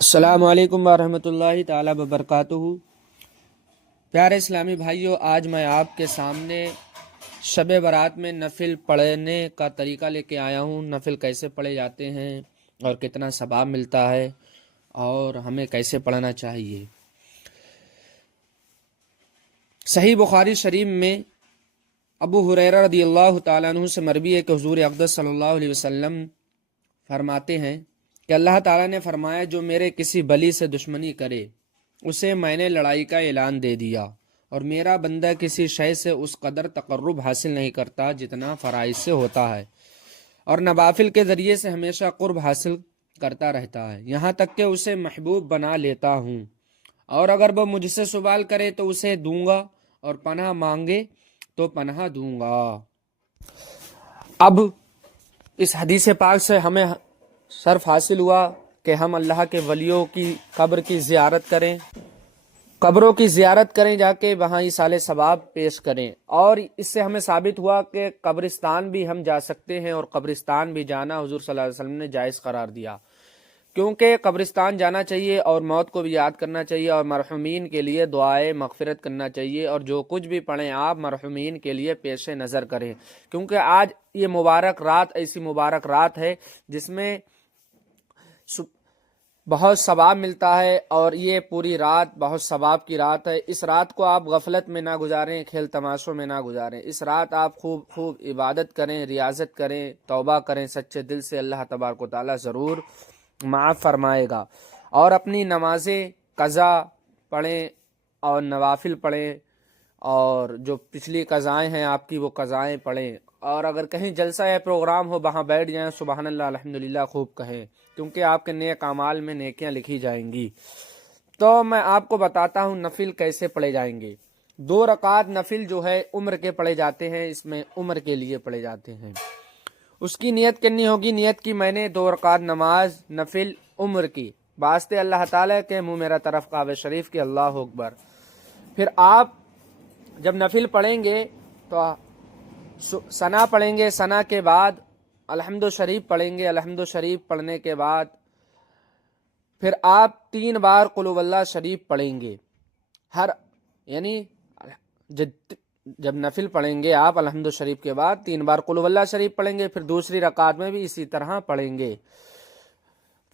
السلام علیکم ورحمۃ اللہ تعالی وبرکاتہ۔ پیارے اسلامی بھائیوں، آج میں آپ کے سامنے شب برات میں نفل پڑھنے کا طریقہ لے کے آیا ہوں۔ نفل کیسے پڑھے جاتے ہیں اور کتنا ثواب ملتا ہے اور ہمیں کیسے پڑھنا چاہیے۔ صحیح بخاری شریف میں ابو ہریرہ رضی اللہ تعالیٰ عنہ سے مروی ہے کہ حضور اقدس صلی اللہ علیہ وسلم فرماتے ہیں کہ اللہ تعالیٰ نے فرمایا، جو میرے کسی بلی سے دشمنی کرے اسے میں نے لڑائی کا اعلان دے دیا، اور میرا بندہ کسی شے سے اس قدر تقرب حاصل نہیں کرتا جتنا فرائض سے ہوتا ہے، اور نوافل کے ذریعے سے ہمیشہ قرب حاصل کرتا رہتا ہے، یہاں تک کہ اسے محبوب بنا لیتا ہوں، اور اگر وہ مجھ سے سوال کرے تو اسے دوں گا، اور پناہ مانگے تو پناہ دوں گا۔ اب اس حدیث پاک سے ہمیں شرف حاصل ہوا کہ ہم اللہ کے ولیوں کی قبر کی زیارت کریں، قبروں کی زیارت کریں، جا کے وہاں ایصال ثواب پیش کریں، اور اس سے ہمیں ثابت ہوا کہ قبرستان بھی ہم جا سکتے ہیں، اور قبرستان بھی جانا حضور صلی اللہ علیہ وسلم نے جائز قرار دیا، کیونکہ قبرستان جانا چاہیے اور موت کو بھی یاد کرنا چاہیے، اور مرحومین کے لیے دعائے مغفرت کرنا چاہیے، اور جو کچھ بھی پڑھیں آپ مرحومین کے لیے پیش نظر کریں، کیونکہ آج یہ مبارک رات ایسی مبارک رات ہے جس میں بہت ثواب ملتا ہے، اور یہ پوری رات بہت ثواب کی رات ہے۔ اس رات کو آپ غفلت میں نہ گزاریں، کھیل تماشوں میں نہ گزاریں، اس رات آپ خوب عبادت کریں، ریاضت کریں، توبہ کریں سچے دل سے، اللہ تبارک و تعالیٰ ضرور معاف فرمائے گا۔ اور اپنی نمازیں قضا پڑھیں اور نوافل پڑھیں، اور جو پچھلی قضائیں ہیں آپ کی وہ قضائیں پڑھیں، اور اگر کہیں جلسہ یا پروگرام ہو وہاں بیٹھ جائیں، سبحان اللہ الحمدللہ خوب کہیں، کیونکہ آپ کے نیک اعمال میں نیکیاں لکھی جائیں گی۔ تو میں آپ کو بتاتا ہوں نفل کیسے پڑھے جائیں گے۔ 2 رکعت نفل جو ہے عمر کے پڑھے جاتے ہیں، اس میں عمر کے لیے پڑھے جاتے ہیں۔ اس کی نیت کرنی ہوگی، نیت کی میں نے 2 رکعت نماز نفل عمر کی، واسطے اللہ تعالیٰ کے منہ میرا طرف کعبہ شریف کے، اللہ اکبر۔ پھر آپ جب نفل پڑھیں گے تو ثنا پڑھیں گے، ثنا کے بعد الحمد شریف پڑھیں گے، الحمد شریف پڑھنے کے بعد پھر آپ 3 بار قل هو اللہ شریف پڑھیں گے، یعنی جب نفل پڑھیں گے آپ الحمد شریف کے بعد 3 بار قل هو اللہ شریف پڑھیں گے، پھر دوسری رکعت میں بھی اسی طرح پڑھیں گے،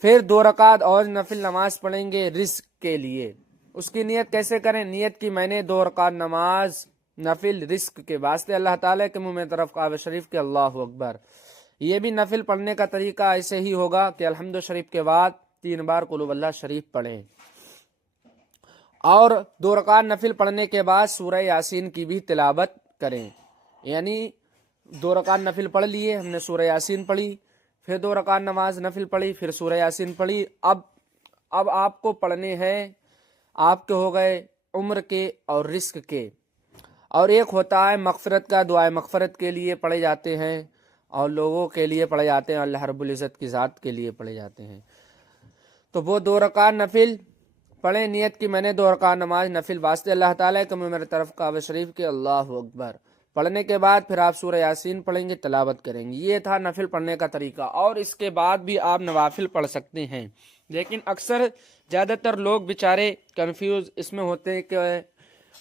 پھر 2 رکعت اور نفل نماز پڑھیں گے رزق کے لیے۔ اس کی نیت کیسے کریں؟ نیت کی میں نے 2 رکعت نماز نفل رزق کے واسطے، اللہ تعالیٰ کے منہ میں طرف کعبہ شریف کے، اللہ اکبر۔ یہ بھی نفل پڑھنے کا طریقہ ایسے ہی ہوگا کہ الحمد شریف کے بعد 3 بار قل هو اللہ شریف پڑھیں، اور 2 رکعت نفل پڑھنے کے بعد سورہ یاسین کی بھی تلاوت کریں، یعنی 2 رکعت نفل پڑھ لیے ہم نے، سورہ یاسین پڑھی، پھر 2 رکعت نماز نفل پڑھی، پھر سورہ یاسین پڑھی۔ اب آپ کو پڑھنے ہیں، آپ کے ہو گئے عمر کے اور رزق کے، اور ایک ہوتا ہے مغفرت کا، دعائے مغفرت کے لیے پڑھے جاتے ہیں، اور لوگوں کے لیے پڑھے جاتے ہیں، اللہ رب العزت کی ذات کے لیے پڑھے جاتے ہیں۔ تو وہ 2 رکعت نفل پڑھیں، نیت کی میں نے 2 رکعت نماز نفل واسطے اللہ تعالیٰ کے منہ میرے طرف کعبہ شریف کے، اللہ اکبر۔ پڑھنے کے بعد پھر آپ سورہ یاسین پڑھیں گے، تلاوت کریں گے۔ یہ تھا نفل پڑھنے کا طریقہ، اور اس کے بعد بھی آپ نوافل پڑھ سکتے ہیں، لیکن اکثر زیادہ تر لوگ بیچارے کنفیوز اس میں ہوتے ہیں کہ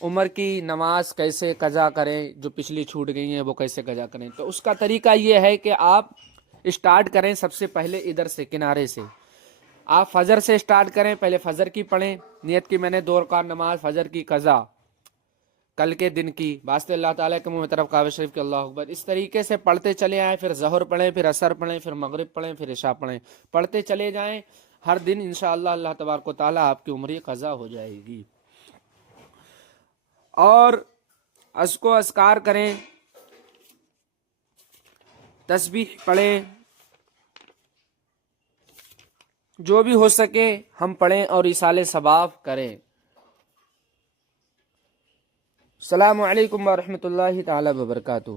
عمر کی نماز کیسے قضا کریں، جو پچھلی چھوٹ گئی ہیں وہ کیسے قضا کریں۔ تو اس کا طریقہ یہ ہے کہ آپ اسٹارٹ کریں سب سے پہلے ادھر سے، کنارے سے، آپ فجر سے اسٹارٹ کریں، پہلے فجر کی پڑھیں، نیت کی میں نے 2 رکعت نماز فجر کی قضا کل کے دن کی، واسطے اللہ تعالیٰ کے منہ میں طرف کعبہ شریف کے، اللہ اکبر۔ اس طریقے سے پڑھتے چلے آئیں، پھر ظہر پڑھیں، پھر عصر پڑھیں، پھر مغرب پڑھیں، پھر عشاء پڑھیں، پڑھتے چلے جائیں ہر دن، انشاءاللہ اللہ تبارک و تعالیٰ آپ کی عمر قضا ہو جائے گی۔ اور اذکار کریں، تسبیح پڑھیں، جو بھی ہو سکے ہم پڑھیں اور ایصال ثواب کریں۔ السلام علیکم ورحمۃ اللہ تعالی وبرکاتہ۔